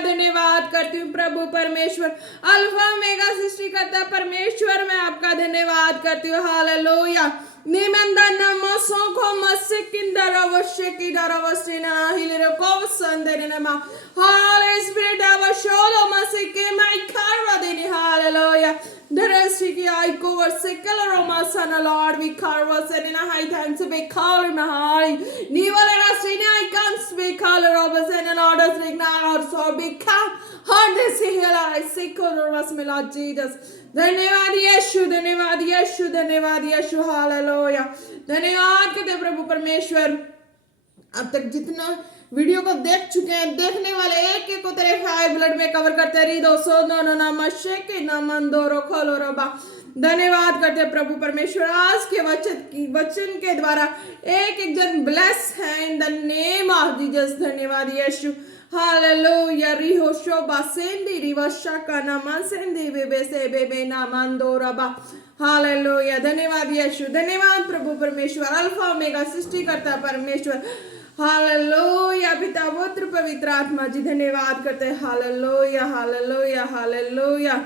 धन्यवाद करती हूँ प्रभु परमेश्वर। अल्फा ओमेगा सृष्टिकर्ता परमेश्वर, मैं आपका धन्यवाद करती हूँ। हालेलुया। निमंदा नमसों को मस्से किंदर अवश्य की दर अवश्य ना हिले को संदेने नमा। Holy Spirit, our shoulder must के my carva देने। Hallelujah. The rest की I cover secular Roma son Lord we carva send in a high thanks be call in a high. Nivala rasine I can't be call Robert and orders rignar or so be come. Hard this hill I say color was my Lord Jesus. धन्यवाद यीशु, धन्यवाद यीशु, धन्यवाद यीशु। Hallelujah. धन्यवाद करते प्रभु परमेश्वर। अब तक जितना video को देख चुके हैं, देखने वाले एक एक को तेरे फाइव ब्लड में कवर करते रही। दो सौ दोनों नाम के नाम दो खोलो रबा। धन्यवाद करते प्रभु परमेश्वर। आज के वचन के द्वारा एक एक जन ब्लेस है इन द नेम ऑफ जीसस। धन्यवाद यीशु। हालेलुया। रिहो शोबा सेंदी रिवशा का नाम सेंदी बेबे से बेबे नाम दो रबा। हालेलुया। धन्यवाद यीशु। धन्यवाद प्रभु परमेश्वर। अल्फा ओमेगा सृष्टिकर्ता परमेश्वर। हालेलुया। पिता पुत्र पवित्र आत्मा जी धन्यवाद करते हैं। Hallelujah, hallelujah, hallelujah.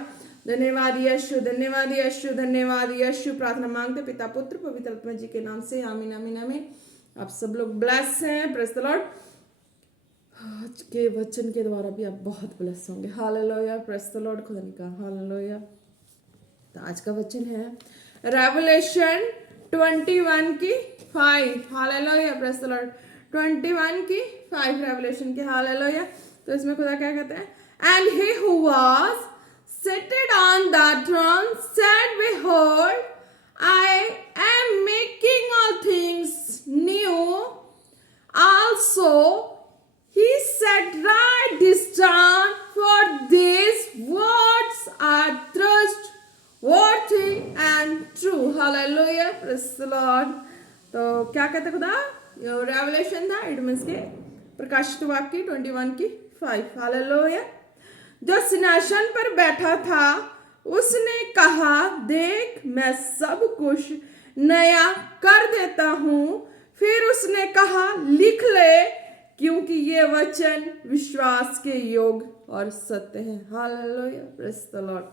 धन्यवाद यीशु, धन्यवाद यीशु, धन्यवाद यीशु। प्रार्थना मांगते पिता पुत्र पवित्र आत्मा जी के नाम से। आमीन, आमीन, आमीन। आप सब लोग ब्लेस हैं। Praise the Lord. आज के वचन के द्वारा भी आप बहुत ब्लेस होंगे। हालेलुया। Praise the Lord. खुदा ने कहा हालेलुया। तो आज का वचन है रेवलेशन 21 की 5। हालेलुया। Praise the Lord. 21 की 5 रेवलेशन के। हालेलुया। तो इसमें खुदा क्या कहते हैं? And he who was seated on the throne said, behold, I am making all things new. Also he said, write this down, for these words are trustworthy and true. Hallelujah. Praise the Lord. तो क्या कहते खुदा? Revelation था, it means के प्रकाशित वाक्य 21 की 5। Hallelujah. जो सिंहासन पर बैठा था उसने कहा, देख मैं सब कुछ नया कर देता हूँ। फिर उसने कहा, लिख ले, क्योंकि ये वचन विश्वास के योग्य और सत्य है। हालेलुया। Praise the Lord.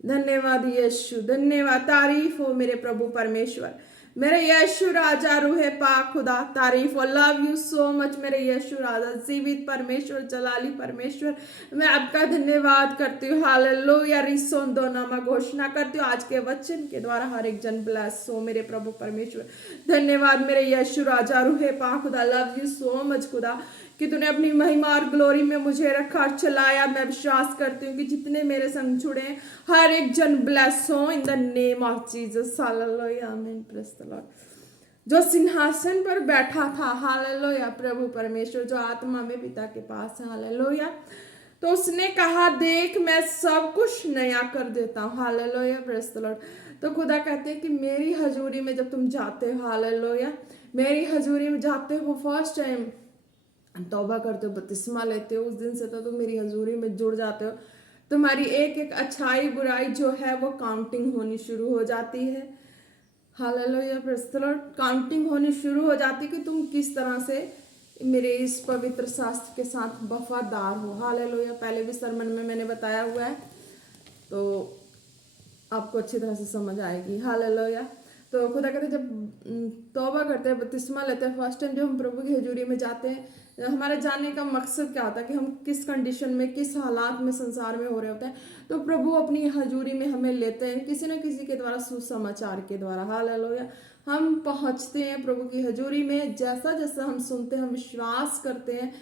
धन्यवाद यीशु, धन्यवाद। तारीफ हो मेरे प्रभु परमेश्वर, मेरे यीशु राजा, रूहे पाक खुदा। तारीफ हो, लव यू सो मच मेरे यीशु राजा, जीवित परमेश्वर, जलाली परमेश्वर। मैं आपका धन्यवाद करती हूँ। हालेलुया। रिसोन दो नामा घोषणा करती हूँ आज के वचन के द्वारा हर एक जन ब्लेस हो मेरे प्रभु परमेश्वर। धन्यवाद मेरे यीशु राजा, रूहे पाक खुदा। लव यू सो मच खुदा कि तूने अपनी महिमा और ग्लोरी में मुझे रखा और चलाया। मैं विश्वास करती हूँ कि जितने मेरे संग जुड़े हैं हर एक जन ब्लेस हो in the name of Jesus. Hallelujah. Amen. Praise the Lord. जो सिंहासन पर बैठा था, हालेलुया, प्रभु परमेश्वर जो आत्मा में पिता के पास है। हालेलुया। तो उसने कहा, देख मैं सब कुछ नया कर देता हूँ। हालेलुया। Praise the Lord. तो खुदा कहते हैं कि मेरी हजूरी में जब तुम जाते हो, हालेलुया, मेरी हजूरी में जाते हो, फर्स्ट टाइम तौबा करते हो, बपतिस्मा लेते हो, उस दिन से तो तुम मेरी हजूरी में जुड़ जाते हो। तुम्हारी एक एक अच्छाई बुराई जो है वो काउंटिंग होनी शुरू हो जाती है। Hallelujah. Praise the Lord. Counting होनी शुरू हो जाती कि तुम किस तरह से मेरे इस पवित्र शास्त्र के साथ वफादार हो। हालेलुया। पहले भी सरमन में मैंने बताया हुआ है, तो आपको अच्छी तरह से समझ आएगी। हालेलुया। तो खुदा कहते हैं जब तौबा करते हैं, बपतिस्मा लेते हैं, फर्स्ट टाइम जब हम प्रभु की हजूरी में जाते हैं, हमारे जाने का मकसद क्या होता है कि हम किस कंडीशन में, किस हालात में संसार में हो रहे होते हैं, तो प्रभु अपनी हजूरी में हमें लेते हैं किसी न किसी के द्वारा, सुसमाचार के द्वारा। हालेलुया। हम पहुंचते हैं प्रभु की हजूरी में, जैसा जैसा हम सुनते हैं हम विश्वास करते हैं,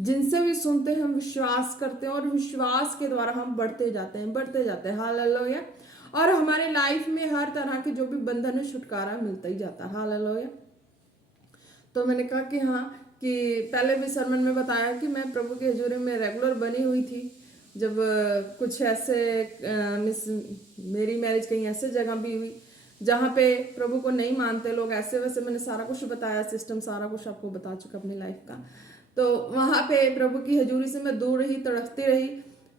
जिनसे भी सुनते हैं हम विश्वास करते हैं, और विश्वास के द्वारा हम बढ़ते जाते हैं, बढ़ते जाते हैं। हालेलुया। और हमारे लाइफ में हर तरह के जो भी बंधन है, छुटकारा मिलता ही जाता है। हालेलुया। तो मैंने कहा कि हाँ, कि पहले भी सरमन में बताया कि मैं प्रभु के हजूरी में रेगुलर बनी हुई थी। जब कुछ ऐसे मेरी मैरिज कहीं ऐसे जगह भी हुई जहाँ पे प्रभु को नहीं मानते लोग, ऐसे वैसे मैंने सारा कुछ बताया, सिस्टम सारा कुछ आपको बता चुका अपनी लाइफ का। तो वहाँ पे प्रभु की हजूरी से मैं दूर रही, तड़पती रही,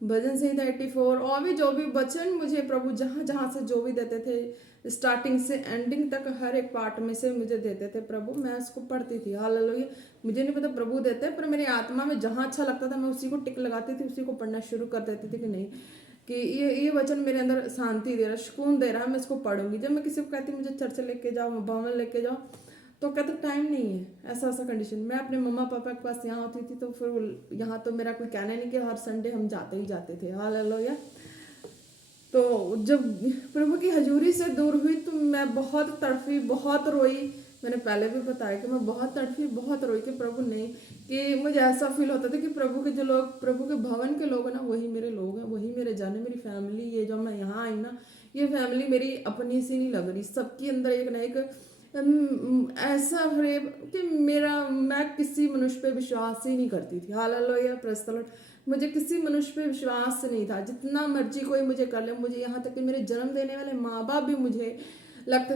भजन संहिता 84 और भी जो भी वचन मुझे प्रभु जहाँ जहाँ से जो भी देते थे, स्टार्टिंग से एंडिंग तक हर एक पार्ट में से मुझे देते थे प्रभु, मैं उसको पढ़ती थी। हालेलुया। मुझे नहीं पता प्रभु देते, पर मेरी आत्मा में जहाँ अच्छा लगता था मैं उसी को टिक लगाती थी, उसी को पढ़ना शुरू कर देती थी कि नहीं, कि ये वचन मेरे अंदर शांति दे रहा है, सुकून दे रहा है, मैं इसको पढ़ूंगी। जब मैं किसी को कहती मुझे चर्च लेके जाओ, भवन लेके जाओ, तो कहते टाइम नहीं है, ऐसा ऐसा कंडीशन। मैं अपने मम्मा पापा के पास यहाँ होती थी, तो फिर यहाँ तो मेरा कोई कहना नहीं कि हर संडे हम जाते ही जाते थे। हालेलुया। तो जब प्रभु की हजूरी से दूर हुई तो मैं बहुत तड़फी, बहुत रोई। मैंने पहले भी बताया कि मैं बहुत तड़फी, बहुत रोई कि प्रभु नहीं, कि मुझे ऐसा फील होता था कि प्रभु के जो लोग, प्रभु के भवन के लोग हैं ना, वही मेरे लोग हैं, वही मेरे जान है, मेरी फैमिली। ये जो मैं यहाँ आई ना, ये फैमिली मेरी अपनी सी नहीं लग रही। सबके अंदर एक ना एक ऐसा प्रेम कि मैं किसी मनुष्य पे विश्वास ही नहीं करती थी। Hallelujah, praise the Lord. मुझे किसी मनुष्य पे विश्वास नहीं था, जितना मर्जी कोई मुझे कर ले। मुझे यहाँ तक कि मेरे जन्म देने वाले माँ बाप भी मुझे लगते